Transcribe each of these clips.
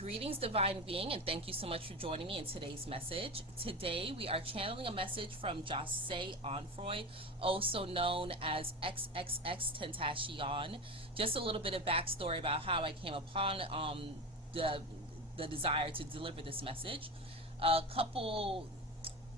Greetings, Divine Being, and thank you so much for joining me in today's message. Today, we are channeling a message from Jahseh Onfroy, also known as XXXTentacion. Just a little bit of backstory about how I came upon the desire to deliver this message. A couple,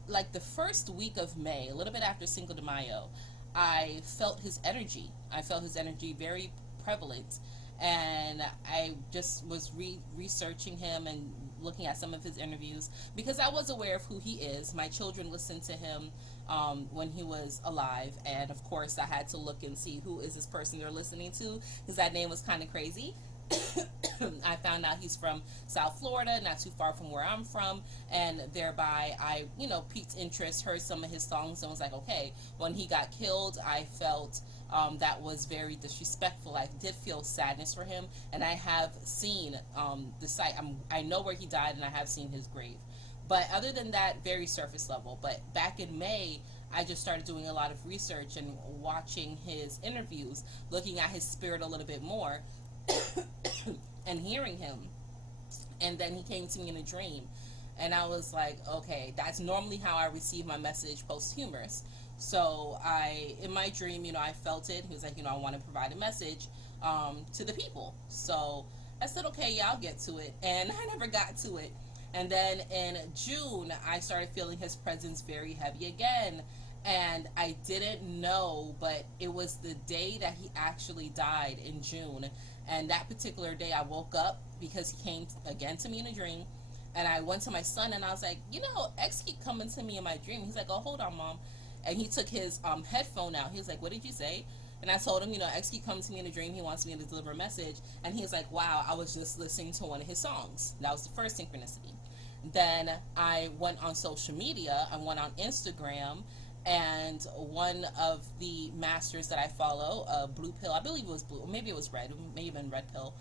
like the first week of May, a little bit after Cinco de Mayo, I felt his energy. I felt his energy very prevalent, and I just was researching him and looking at some of his interviews because I was aware of who he is. My children listened to him when he was alive, and of course I had to look and see who is this person they're listening to, because that name was kind of crazy. I found out he's from South Florida, not too far from where I'm from, and thereby I, piqued interest, heard some of his songs, and was like, okay. When he got killed, I felt that was very disrespectful. I did feel sadness for him, and I have seen the site. I know where he died, and I have seen his grave. But other than that, very surface level. But back in May, I just started doing a lot of research and watching his interviews, looking at his spirit a little bit more, and hearing him. And then he came to me in a dream, and I was like, okay, that's normally how I receive my message posthumous. So in my dream, I felt it. He was like, I want to provide a message to the people. So I said, okay, yeah, I'll get to it. And I never got to it. And then in June, I started feeling his presence very heavy again. And I didn't know, but it was the day that he actually died in June. And that particular day, I woke up because he came again to me in a dream. And I went to my son, and I was like, X keep coming to me in my dream. He's like, oh, hold on, Mom. And he took his headphone out. He was like, what did you say? And I told him, X keep coming to me in a dream. He wants me to deliver a message. And he was like, wow, I was just listening to one of his songs. That was the first synchronicity. Then I went on social media. I went on Instagram. And one of the masters that I follow, Blue Pill, I believe it was blue, or maybe it was red, it may have been Red Pill,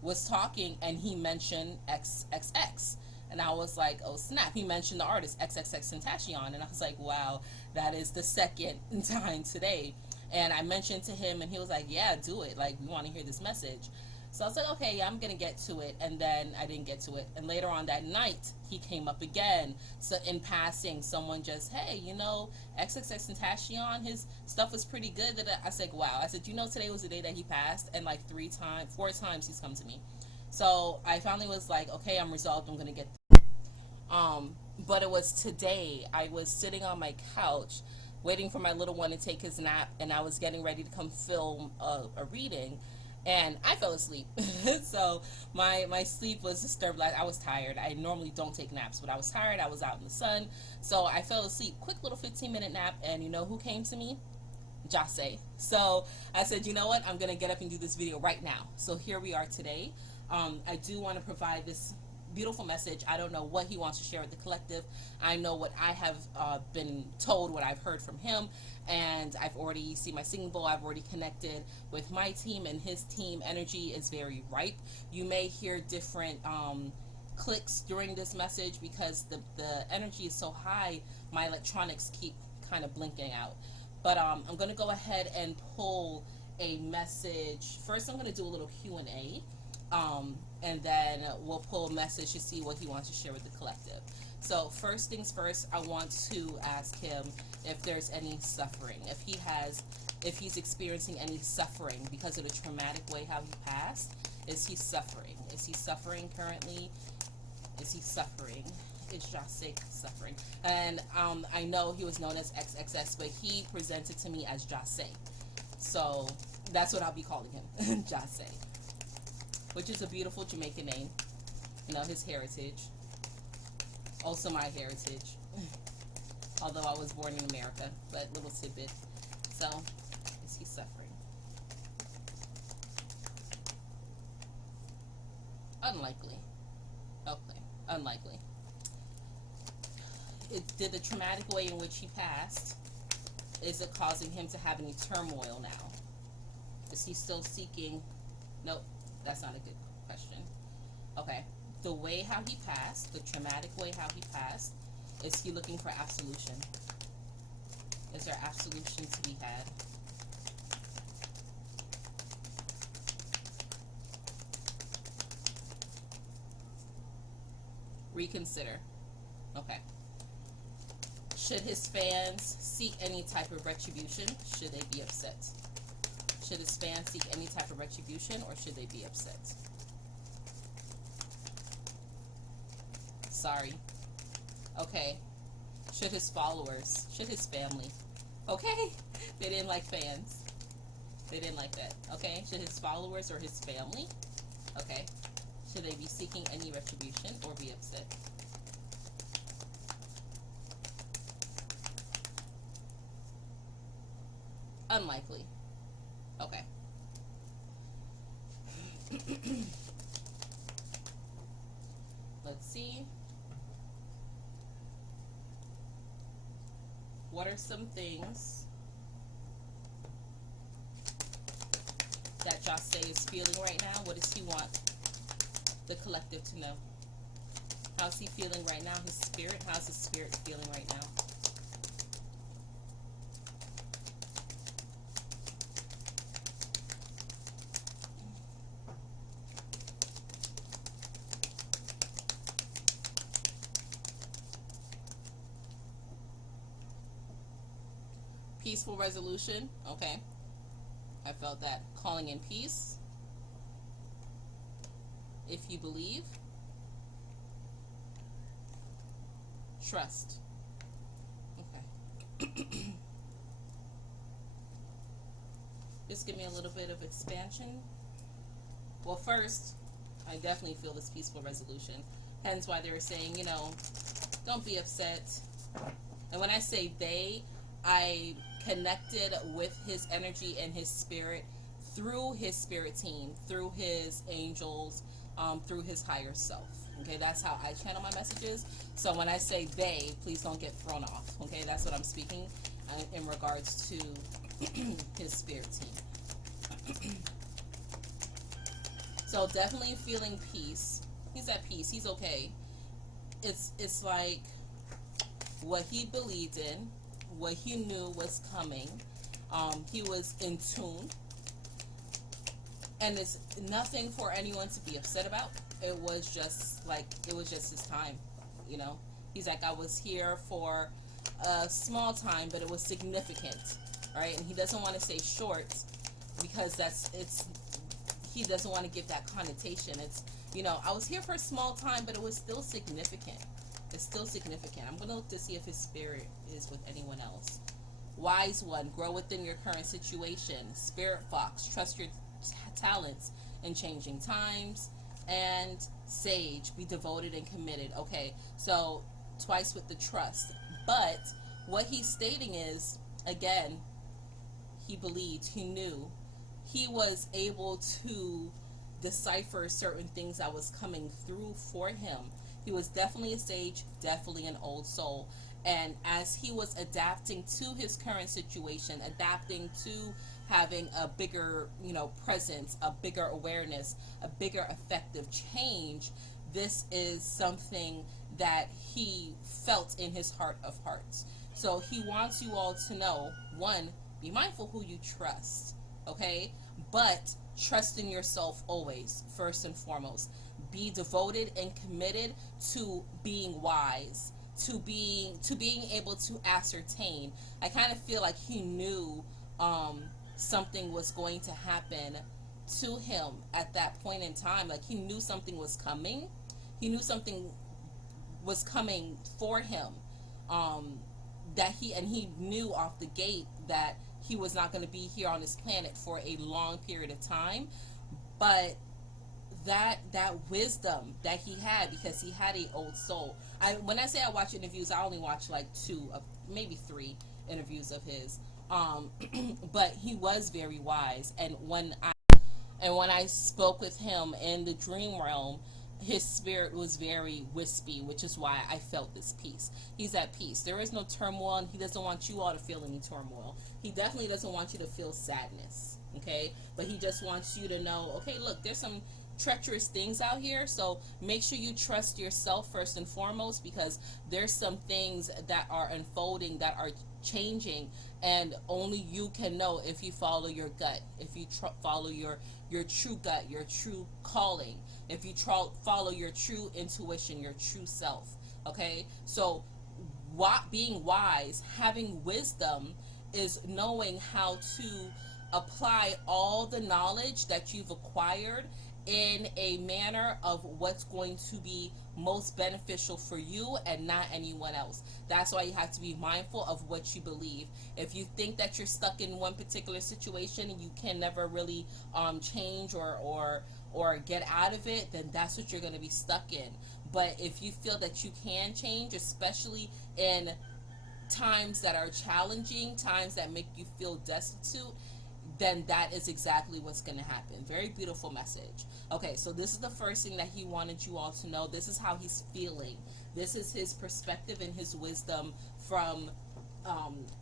was talking, and he mentioned XXX. And I was like, oh snap, he mentioned the artist XXXTentacion. And I was like, wow, that is the second time today. And I mentioned to him, and he was like, yeah, do it. Like, we want to hear this message. So I was like, okay, yeah, I'm going to get to it. And then I didn't get to it. And later on that night, he came up again. So in passing, someone just, hey, XXXTentacion, his stuff was pretty good. I said, wow. I said, today was the day that he passed. And like 4 times he's come to me. So I finally was like, okay, I'm resolved. I'm going to get but it was today. I was sitting on my couch waiting for my little one to take his nap, and I was getting ready to come film a reading, and I fell asleep. So my sleep was disturbed. Like, I was tired. I normally don't take naps, but I was tired. I was out in the sun, so I fell asleep. Quick little 15-minute nap, and who came to me? Jahseh. So I said, you know what? I'm going to get up and do this video right now. So here we are today. I do want to provide this beautiful message. I don't know what he wants to share with the collective. I know what I have been told, what I've heard from him, and I've already seen my singing bowl. I've already connected with my team, and his team energy is very ripe. You may hear different clicks during this message because the energy is so high. My electronics keep kind of blinking out. But I'm going to go ahead and pull a message. First, I'm going to do a little Q&A. And then we'll pull a message to see what he wants to share with the collective. So first things first, I want to ask him if there's any suffering, if he's experiencing any suffering because of the traumatic way how he passed. Is he suffering? Is he suffering currently? Is he suffering? Is Jahseh suffering? And I know he was known as XXX, but he presented to me as Jahseh. So that's what I'll be calling him, Jahseh. Which is a beautiful Jamaican name. His heritage. Also my heritage. Although I was born in America, but little tidbit. So, is he suffering? Unlikely. Okay, unlikely. Did the traumatic way in which he passed, is it causing him to have any turmoil now? Is he still seeking? Nope. That's not a good question. Okay. The way how he passed, the traumatic way how he passed, is he looking for absolution? Is there absolution to be had? reconsider. Okay. Should his fans seek any type of retribution? Should they be upset? Should his fans seek any type of retribution, or should they be upset? Sorry. Okay. Should his followers, should his family, okay, they didn't like fans. They didn't like that. Okay. Should his followers or his family, okay, should they be seeking any retribution or be upset? Unlikely. Okay. Let's see. What are some things that Jahseh is feeling right now? What does he want the collective to know? How's he feeling right now? His spirit? How's his spirit feeling right now? Peaceful resolution. Okay. I felt that. Calling in peace. If you believe. Trust. Okay. Just give me a little bit of expansion. Well, first, I definitely feel this peaceful resolution. Hence why they were saying, you know, don't be upset. And when I say they, I connected with his energy and his spirit through his spirit team, through his angels, through his higher self. Okay, that's how I channel my messages. So when I say they, please don't get thrown off. Okay, that's what I'm speaking in regards to his spirit team. So definitely feeling peace. He's at peace. He's okay. It's like what he believed in, what he knew was coming. He was in tune, and it's nothing for anyone to be upset about. It was just his time, you know. He's like, I was here for a small time, but it was significant, right? And he doesn't want to say short because he doesn't want to give that connotation. It's, you know, I was here for a small time, but it was still significant. It's still significant. I'm going to look to see if his spirit is with anyone else. Wise one, grow within your current situation. Spirit fox, trust your talents in changing times. And sage, be devoted and committed. Okay, so twice with the trust. But what he's stating is, again, he believed, he knew, he was able to decipher certain things that was coming through for him. He was definitely a sage, definitely an old soul. And as he was adapting to his current situation, adapting to having a bigger, you know, presence, a bigger awareness, a bigger effective change, this is something that he felt in his heart of hearts. So he wants you all to know, one, be mindful who you trust, okay? But trust in yourself always, first and foremost. Be devoted and committed to being wise, to being able to ascertain. I kind of feel like he knew something was going to happen to him at that point in time. Like he knew something was coming. He knew something was coming for him. That he knew off the gate that he was not going to be here on this planet for a long period of time. But that wisdom that he had, because he had a old soul. When I say I watch interviews, I only watch like 2 of maybe 3 interviews of his. But he was very wise, and when I spoke with him in the dream realm, his spirit was very wispy, which is why I felt this peace. He's at peace. There is no turmoil, and he doesn't want you all to feel any turmoil. He definitely doesn't want you to feel sadness, okay? But he just wants you to know, okay, look, there's some treacherous things out here, so make sure you trust yourself first and foremost, because there's some things that are unfolding, that are changing, and only you can know if you follow your gut, if you follow your your true gut, your true calling, if you follow your true intuition, your true self. Okay, so being wise, having wisdom, is knowing how to apply all the knowledge that you've acquired in a manner of what's going to be most beneficial for you and not anyone else. That's why you have to be mindful of what you believe. If you think that you're stuck in one particular situation and you can never really change or get out of it, then that's what you're going to be stuck in. But if you feel that you can change, especially in times that are challenging, times that make you feel destitute, then that is exactly what's going to happen. Very beautiful message. Okay, so this is the first thing that he wanted you all to know. This is how he's feeling. This is his perspective and his wisdom from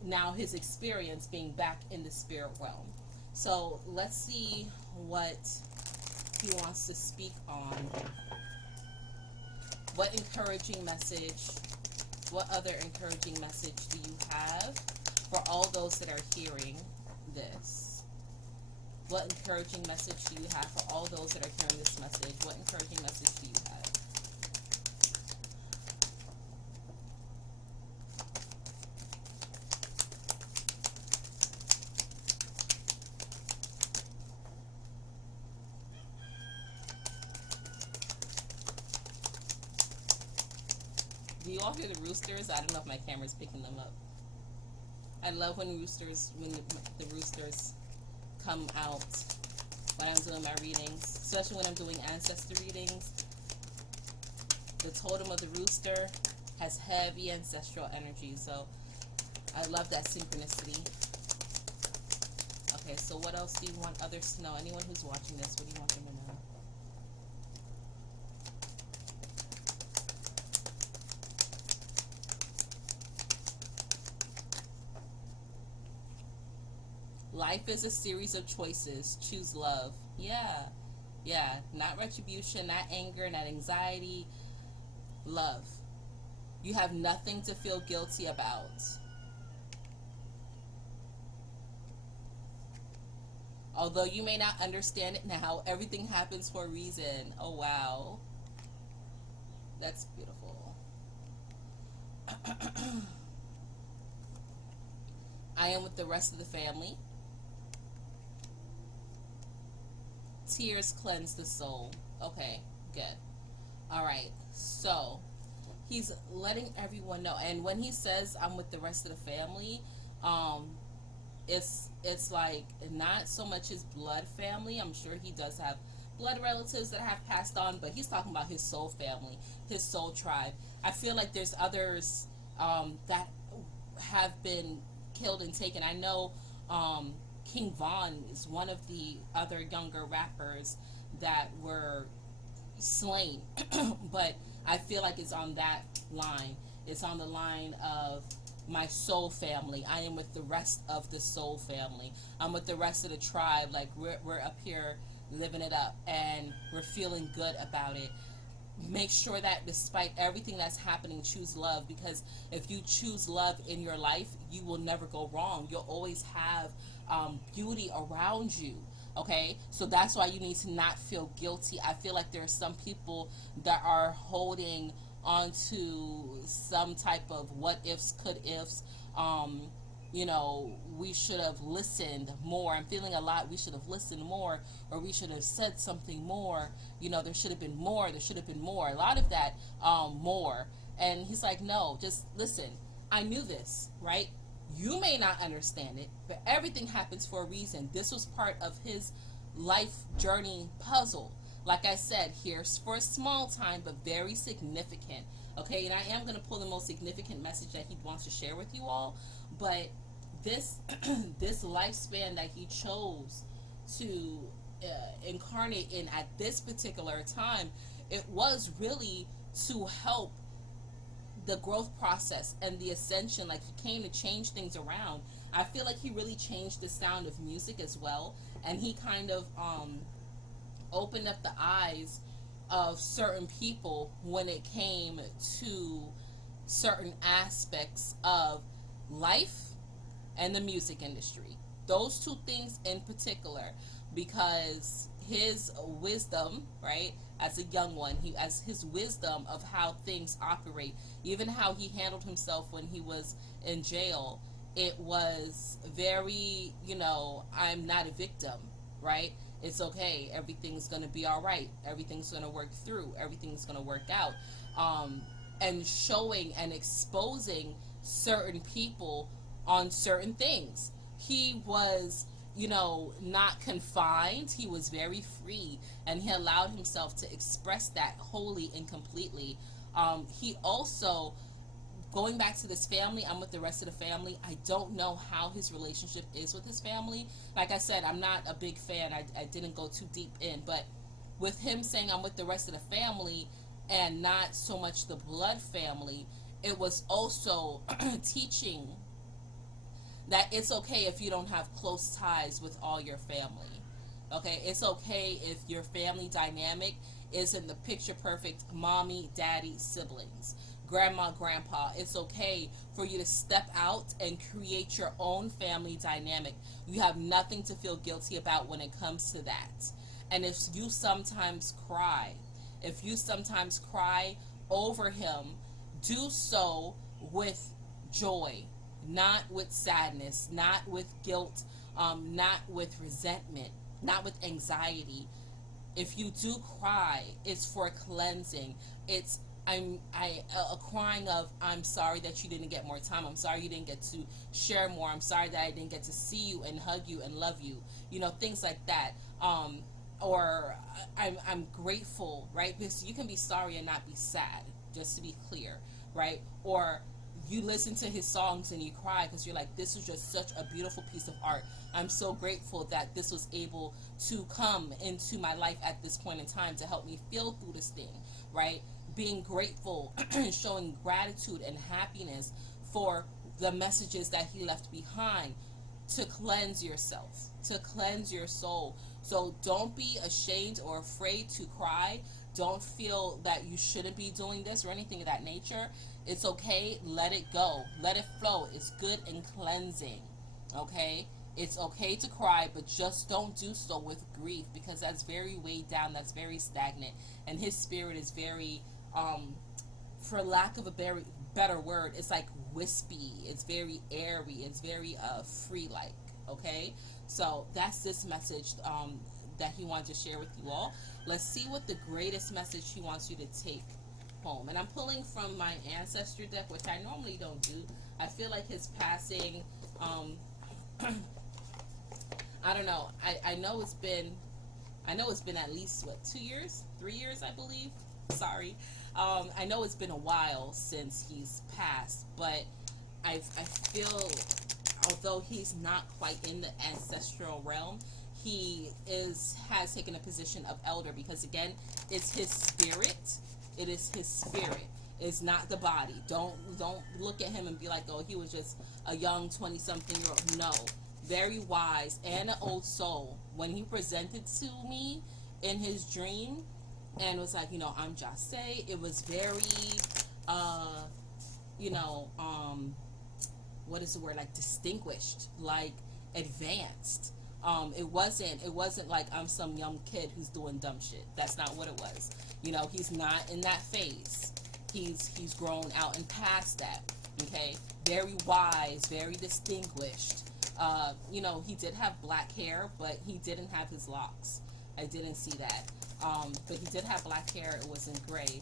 now his experience being back in the spirit realm. So let's see what he wants to speak on. What encouraging message, what other encouraging message do you have for all those that are hearing this? What encouraging message do you have for all those that are hearing this message? What encouraging message do you have? Do you all hear the roosters? I don't know if my camera's picking them up. I love when the roosters come out when I'm doing my readings, especially when I'm doing ancestor readings. The totem of the rooster has heavy ancestral energy, so I love that synchronicity. Okay, so what else do you want others to know? Anyone who's watching this, what do you want them to know? Life is a series of choices. Choose love. Yeah. Not retribution, not anger, not anxiety. Love. You have nothing to feel guilty about. Although you may not understand it now, everything happens for a reason. Oh, wow. That's beautiful. I am with the rest of the family. Tears cleanse the soul. Okay, good. All right, so he's letting everyone know. And when he says I'm with the rest of the family, it's like not so much his blood family. I'm sure he does have blood relatives that have passed on, but he's talking about his soul family, his soul tribe. I feel like there's others that have been killed and taken. I know King Von is one of the other younger rappers that were slain, but I feel like it's on that line. It's on the line of my soul family. I am with the rest of the soul family. I'm with the rest of the tribe. Like we're up here living it up and we're feeling good about it. Make sure that despite everything that's happening, choose love, because if you choose love in your life, you will never go wrong. You'll always have beauty around you. Okay, so that's why you need to not feel guilty. I feel like there are some people that are holding onto some type of what ifs, could ifs. You know, we should have listened more. I'm feeling a lot. We should have listened more, or we should have said something more. You know, there should have been more. There should have been more. A lot of that, more. And he's like, no, just listen. I knew this, right? You may not understand it, but everything happens for a reason. This was part of his life journey puzzle. Like I said, here's for a small time, but very significant. Okay, and I am going to pull the most significant message that he wants to share with you all. But this this lifespan that he chose to incarnate in at this particular time, it was really to help the growth process and the ascension. Like, he came to change things around. I feel like he really changed the sound of music as well, and he kind of opened up the eyes of certain people when it came to certain aspects of life and the music industry. Those two things in particular, because his wisdom, right, as a young one, he as his wisdom of how things operate, even how he handled himself when he was in jail. It was very, I'm not a victim, right? It's okay. Everything's going to be all right. Everything's going to work through. Everything's going to work out. And showing and exposing certain people on certain things. He was, not confined. He was very free, and he allowed himself to express that wholly and completely. He also, going back to this family, I'm with the rest of the family. I don't know how his relationship is with his family. Like I said, I'm not a big fan. I didn't go too deep in, but with him saying I'm with the rest of the family and not so much the blood family, it was also teaching that it's okay if you don't have close ties with all your family. Okay, it's okay if your family dynamic isn't the picture perfect mommy, daddy, siblings, grandma, grandpa. It's okay for you to step out and create your own family dynamic. You have nothing to feel guilty about when it comes to that. And if you sometimes cry, over him, do so with joy, not with sadness, not with guilt, not with resentment, not with anxiety. If you do cry, it's for cleansing. It's a crying of, I'm sorry that you didn't get more time. I'm sorry you didn't get to share more. I'm sorry that I didn't get to see you and hug you and love you. Things like that. Or I'm grateful, right? Because you can be sorry and not be sad, just to be clear, right? Or you listen to his songs and you cry because you're like, this is just such a beautiful piece of art. I'm so grateful that this was able to come into my life at this point in time to help me feel through this thing, right? Being grateful, showing gratitude and happiness for the messages that he left behind to cleanse yourself, to cleanse your soul. So don't be ashamed or afraid to cry. Don't feel that you shouldn't be doing this or anything of that nature. It's okay. Let it go. Let it flow. It's good and cleansing. Okay? It's okay to cry, but just don't do so with grief, because that's very weighed down. That's very stagnant. And his spirit is very, for lack of a better word, it's like wispy. It's very airy. It's very free-like. Okay? So that's this message that he wanted to share with you all. Let's see what the greatest message he wants you to take home. And I'm pulling from my ancestor deck, which I normally don't do. I feel like his passing, I don't know. I know it's been at least 2 years, 3 years, I believe. Sorry. I know it's been a while since he's passed, but I feel, although he's not quite in the ancestral realm, he has taken a position of elder, because again, it's his spirit. It is his spirit. It's not the body. Don't look at him and be like, oh, he was just a young 20-something-year-old. No. Very wise and an old soul. When he presented to me in his dream and was like, I'm Jahseh, it was very, what is the word? Like distinguished, like advanced. It wasn't like I'm some young kid who's doing dumb shit. That's not what it was. He's not in that phase. He's grown out and past that. Okay, very wise, very distinguished. He did have black hair, but he didn't have his locks. I didn't see that. But he did have black hair. It was in gray.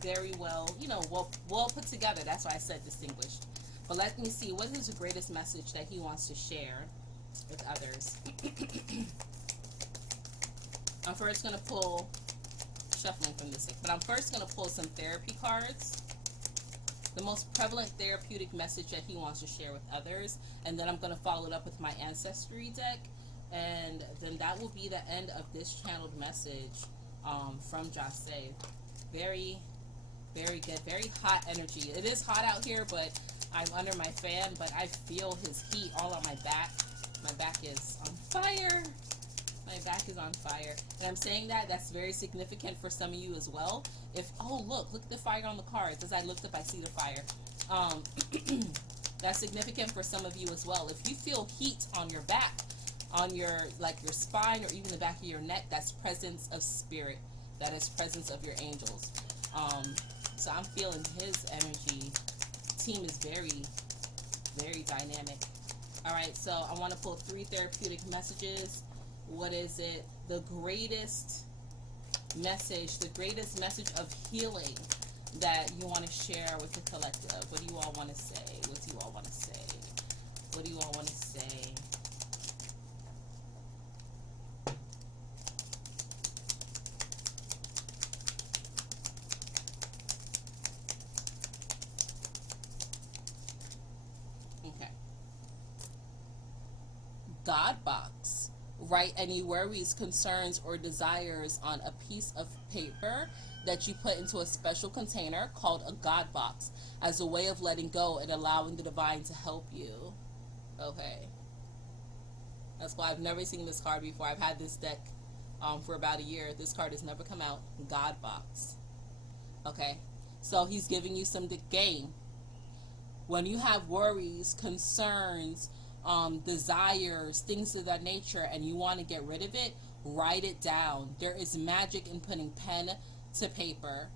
Very well, well put together. That's why I said distinguished. But let me see, what is the greatest message that he wants to share with others? I'm first going to pull, shuffling from this deck, but I'm first going to pull some therapy cards. The most prevalent therapeutic message that he wants to share with others. And then I'm going to follow it up with my ancestry deck. And then that will be the end of this channeled message from Jahseh. Very, very good. Very hot energy. It is hot out here, but I'm under my fan. But I feel his heat all on my back. My back is on fire. My back is on fire. And I'm saying that's very significant for some of you as well. Look at the fire on the cards. As I looked up, I see the fire. That's significant for some of you as well. If you feel heat on your back, on your, like your spine or even the back of your neck, that's presence of spirit. That is presence of your angels. So I'm feeling his energy. Team is very, very dynamic. All right, so I want to pull 3 therapeutic messages. What is it? The greatest message of healing that you want to share with the collective. What do you all want to say? What do you all want to say? What do you all want to say? Okay. God box. Write any worries, concerns, or desires on a piece of paper that you put into a special container called a God box as a way of letting go and allowing the divine to help you. Okay. That's why I've never seen this card before. I've had this deck for about a year. This card has never come out. God box. Okay. So he's giving you some game. When you have worries, concerns, desires, things of that nature, and you want to get rid of it, write it down. There is magic in putting pen to paper.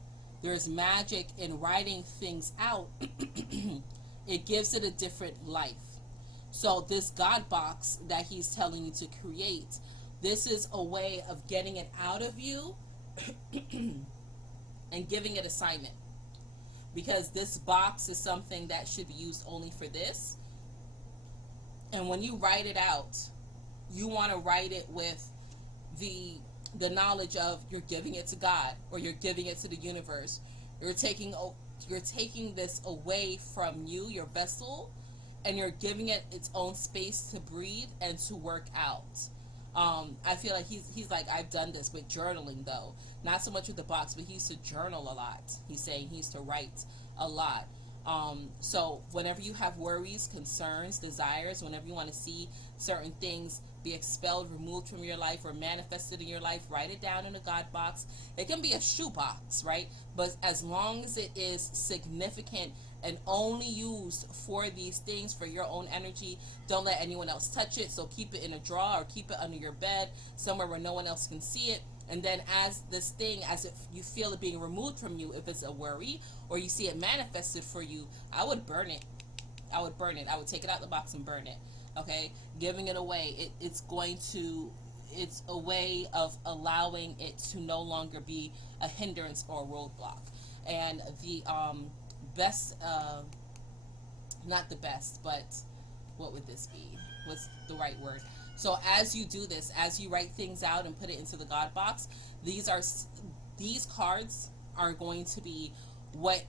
There's magic in writing things out. It gives it a different life. So this God box that he's telling you to create, this is a way of getting it out of you and giving it assignment. Because this box is something that should be used only for this. And when you write it out, you want to write it with the knowledge of you're giving it to God, or you're giving it to the universe. You're taking this away from you, your vessel, and you're giving it its own space to breathe and to work out. I feel like he's like, I've done this with journaling though. Not so much with the box, but he used to journal a lot. He's saying he used to write a lot. So whenever you have worries, concerns, desires, whenever you want to see certain things be expelled, removed from your life, or manifested in your life, write it down in a God box. It can be a shoe box, right? But as long as it is significant and only used for these things, for your own energy, don't let anyone else touch it. So keep it in a drawer or keep it under your bed, somewhere where no one else can see it. And then as this thing, as if you feel it being removed from you, if it's a worry or you see it manifested for you, I would burn it. I would burn it. I would take it out the box and burn it. Okay? Giving it away. It's a way of allowing it to no longer be a hindrance or a roadblock. And the best, not the best, but what would this be? What's the right word? So as you do this, as you write things out and put it into the God box, these cards are going to be what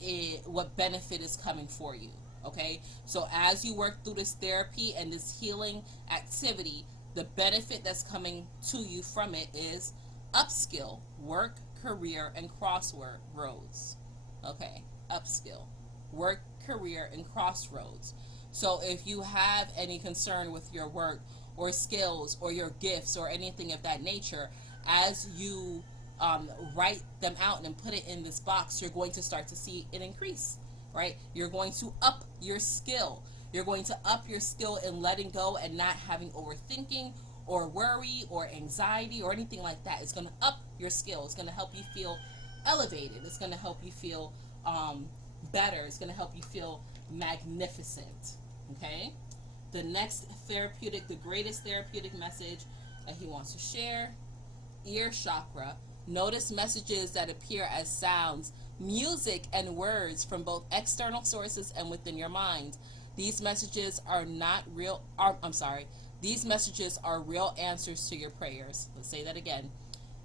benefit is coming for you. Okay, so as you work through this therapy and this healing activity, the benefit that's coming to you from it is upskill, work, career, and crossroads. Okay, upskill, work, career, and crossroads. So if you have any concern with your work or skills or your gifts or anything of that nature, as you write them out and put it in this box, you're going to start to see it increase. Right? You're going to up your skill. You're going to up your skill in letting go and not having overthinking or worry or anxiety or anything like that. It's going to up your skill. It's going to help you feel elevated. It's going to help you feel better. It's going to help you feel magnificent. Okay? The next the greatest therapeutic message that he wants to share, ear chakra. Notice messages that appear as sounds, music, and words from both external sources and within your mind. These messages are These messages are real answers to your prayers. Let's say that again.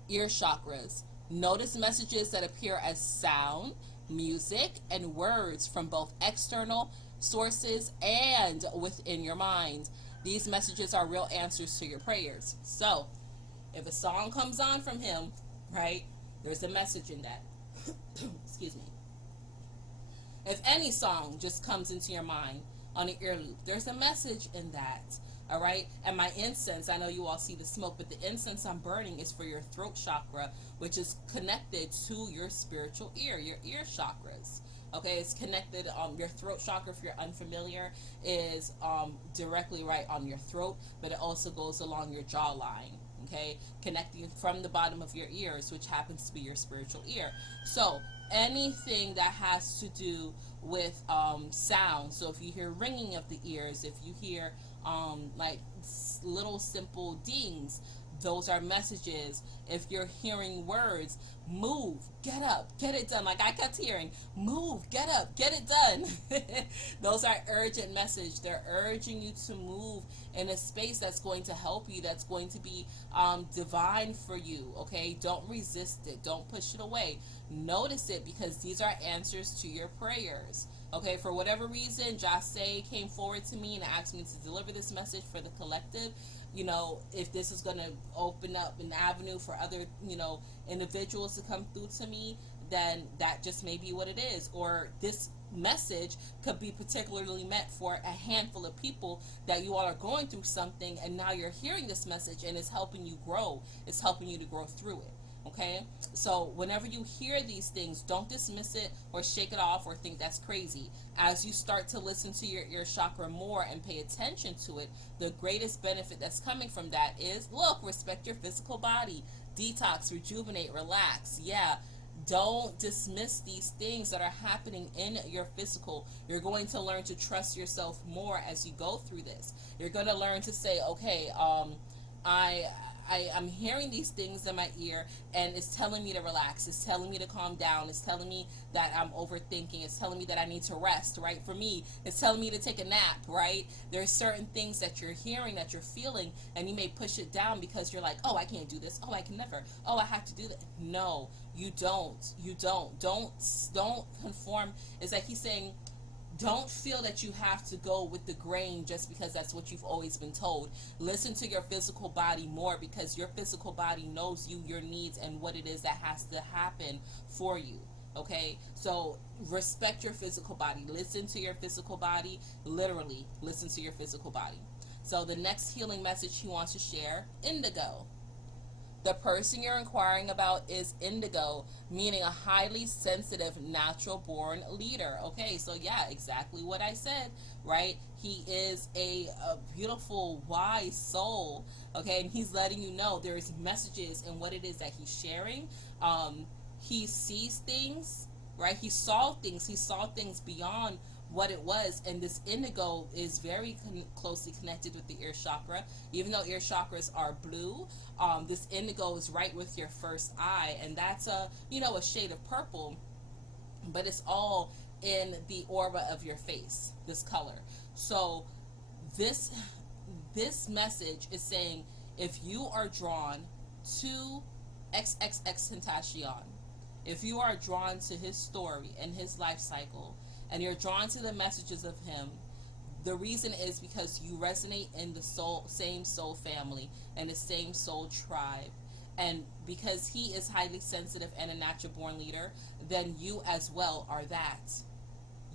Ear chakras. Notice messages that appear as sound, music, and words from both external sources and within your mind. These messages are real answers to your prayers. So, if a song comes on from him, right, there's a message in that. Excuse me. If any song just comes into your mind on an ear loop, there's a message in that. All right. And my incense, I know you all see the smoke, but the incense I'm burning is for your throat chakra, which is connected to your spiritual ear, your ear chakras. Okay, it's connected. Your throat chakra, if you're unfamiliar, is directly right on your throat, but it also goes along your jawline. Okay, connecting from the bottom of your ears, which happens to be your spiritual ear. So anything that has to do with sound. So if you hear ringing of the ears, if you hear like little simple dings, those are messages. If you're hearing words, move, get up, get it done. Like I kept hearing, move, get up, get it done. Those are urgent message. They're urging you to move in a space that's going to help you, that's going to be divine for you. Okay, don't resist it, don't push it away. Notice it, because these are answers to your prayers. Okay, for whatever reason, Jahseh came forward to me and asked me to deliver this message for the collective. You know, if this is going to open up an avenue for other, individuals to come through to me, then that just may be what it is. Or this message could be particularly meant for a handful of people that you all are going through something, and now you're hearing this message and it's helping you grow. It's helping you to grow through it. Okay, so whenever you hear these things, don't dismiss it or shake it off or think that's crazy. As you start to listen to your ear chakra more and pay attention to it, the greatest benefit that's coming from that is, look, respect your physical body, detox, rejuvenate, relax. Yeah, don't dismiss these things that are happening in your physical. You're going to learn to trust yourself more as you go through this. You're going to learn to say, okay, I'm hearing these things in my ear, and it's telling me to relax. It's telling me to calm down. It's telling me that I'm overthinking. It's telling me that I need to rest, right? For me, it's telling me to take a nap, right? There's certain things that you're hearing, that you're feeling, and you may push it down because you're like, oh, I can't do this. Oh, I can never. Oh, I have to do that. No, you don't. You don't. Don't conform. It's like he's saying, don't feel that you have to go with the grain just because that's what you've always been told. Listen to your physical body more, because your physical body knows you, your needs, and what it is that has to happen for you. Okay, so respect your physical body. Listen to your physical body. Literally, listen to your physical body. So the next healing message he wants to share: indigo. The person you're inquiring about is indigo, meaning a highly sensitive, natural born leader. Okay, so yeah, exactly what I said, right? He is a beautiful, wise soul. Okay, and he's letting you know there's messages in what it is that he's sharing. He sees things, right? He saw things beyond what it was. And this indigo is very closely connected with the ear chakra. Even though ear chakras are blue, this indigo is right with your first eye, and that's a shade of purple, but it's all in the aura of your face, this color. So this message is saying, if you are drawn to XXXTentacion, if you are drawn to his story and his life cycle, and you're drawn to the messages of him, the reason is because you resonate in the same soul family and the same soul tribe. And because he is highly sensitive and a natural born leader, then you as well are that.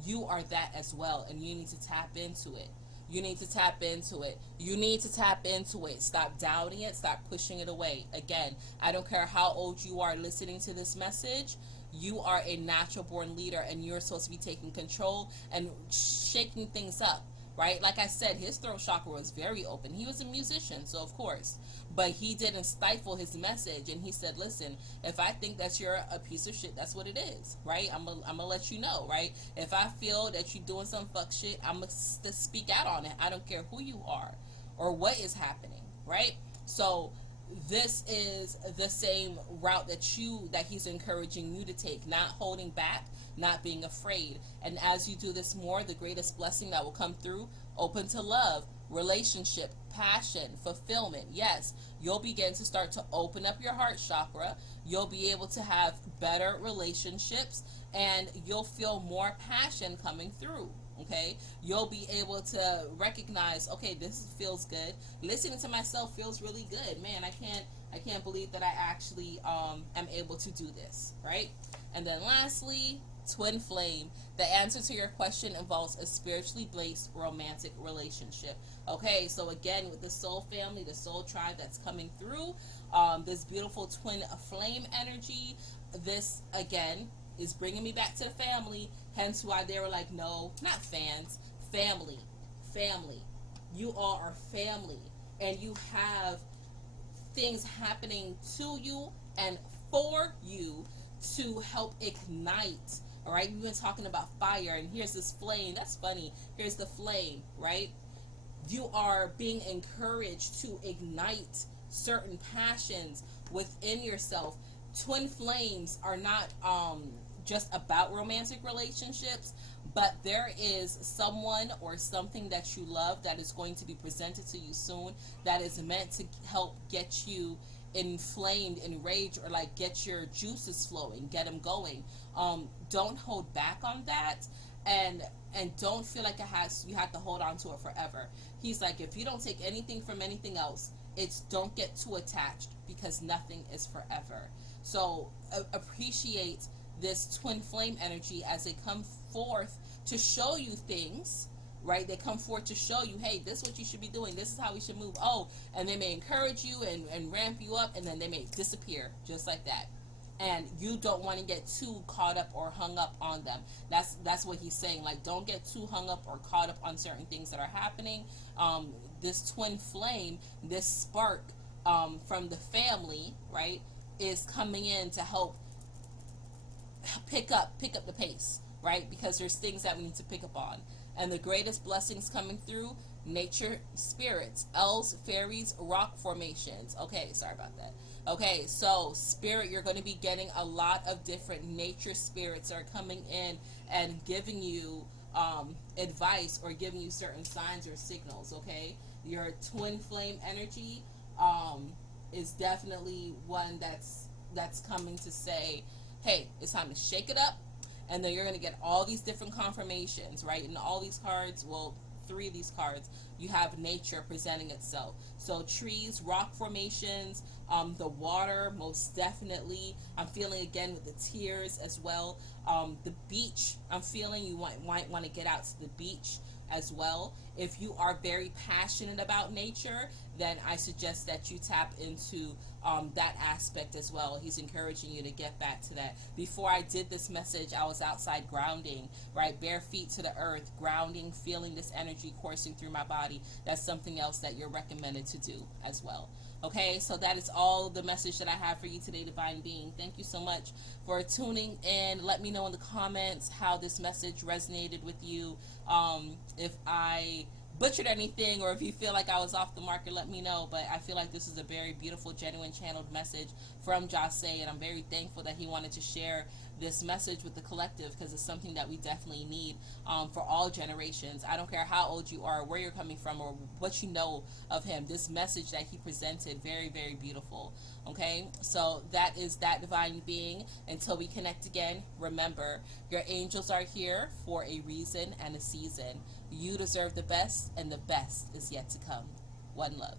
You are that as well, and you need to tap into it. You need to tap into it. You need to tap into it. Stop doubting it. Stop pushing it away. Again, I don't care how old you are listening to this message. You are a natural born leader, and you're supposed to be taking control and shaking things up, right? Like I said, his throat chakra was very open. He was a musician, so of course. But he didn't stifle his message, and he said, listen, if I think that you're a piece of shit, that's what it is, right? I'm gonna let you know, right? If I feel that you're doing some fuck shit, I'm gonna speak out on it. I don't care who you are or what is happening, right? So this is the same route that he's encouraging you to take, not holding back, not being afraid. And as you do this more, the greatest blessing that will come through: open to love, relationship, passion, fulfillment. Yes, you'll begin to start to open up your heart chakra. You'll be able to have better relationships, and you'll feel more passion coming through. Okay, you'll be able to recognize, okay, this feels good. Listening to myself feels really good. Man, I can't believe that I actually am able to do this, right? And then lastly, twin flame. The answer to your question involves a spiritually based romantic relationship. Okay, so again, with the soul family, the soul tribe that's coming through, this beautiful twin flame energy, this again is bringing me back to the family. Hence why they were like, no, not fans, family, family. You all are family, and you have things happening to you and for you to help ignite. All right, we've been talking about fire, and here's this flame. That's funny. Here's the flame, right? You are being encouraged to ignite certain passions within yourself. Twin flames are not just about romantic relationships, but there is someone or something that you love that is going to be presented to you soon that is meant to help get you inflamed, enraged, or like get your juices flowing, get them going. Don't hold back on that, and don't feel like you have to hold on to it forever. He's like, if you don't take anything from anything else, it's don't get too attached, because nothing is forever. So appreciate this twin flame energy as they come forth to show you things, right? They come forth to show you, hey, this is what you should be doing. This is how we should move. Oh, and they may encourage you and ramp you up, and then they may disappear just like that. And you don't want to get too caught up or hung up on them. That's what he's saying. Like, don't get too hung up or caught up on certain things that are happening. This twin flame, this spark from the family, right, is coming in to help pick up the pace, right? Because there's things that we need to pick up on. And the greatest blessings coming through: nature spirits, elves, fairies, rock formations. Okay, sorry about that. Okay, so spirit, you're going to be getting a lot of different nature spirits are coming in and giving you advice or giving you certain signs or signals. Okay, your twin flame energy is definitely one that's coming to say, hey, it's time to shake it up. And then you're going to get all these different confirmations, right? And all these cards, well, 3 of these cards, you have nature presenting itself. So trees, rock formations, the water, most definitely. I'm feeling again with the tears as well. The beach, I'm feeling you might want to get out to the beach as well. If you are very passionate about nature, then I suggest that you tap into that aspect as well. He's encouraging you to get back to that. Before I did this message, I was outside grounding, right? Bare feet to the earth, grounding, feeling this energy coursing through my body. That's something else that you're recommended to do as well. Okay, so that is all the message that I have for you today, Divine Being. Thank you so much for tuning in. Let me know in the comments how this message resonated with you. If I butchered anything, or if you feel like I was off the marker, let me know. But I feel like this is a very beautiful, genuine channeled message from Jahseh, and I'm very thankful that he wanted to share this message with the collective, because it's something that we definitely need for all generations. I don't care how old you are, where you're coming from, or what you know of him. This message that he presented, very, very beautiful. Okay, so that is that, Divine Being. Until we connect again, remember, your angels are here for a reason and a season. You deserve the best, and the best is yet to come. One love.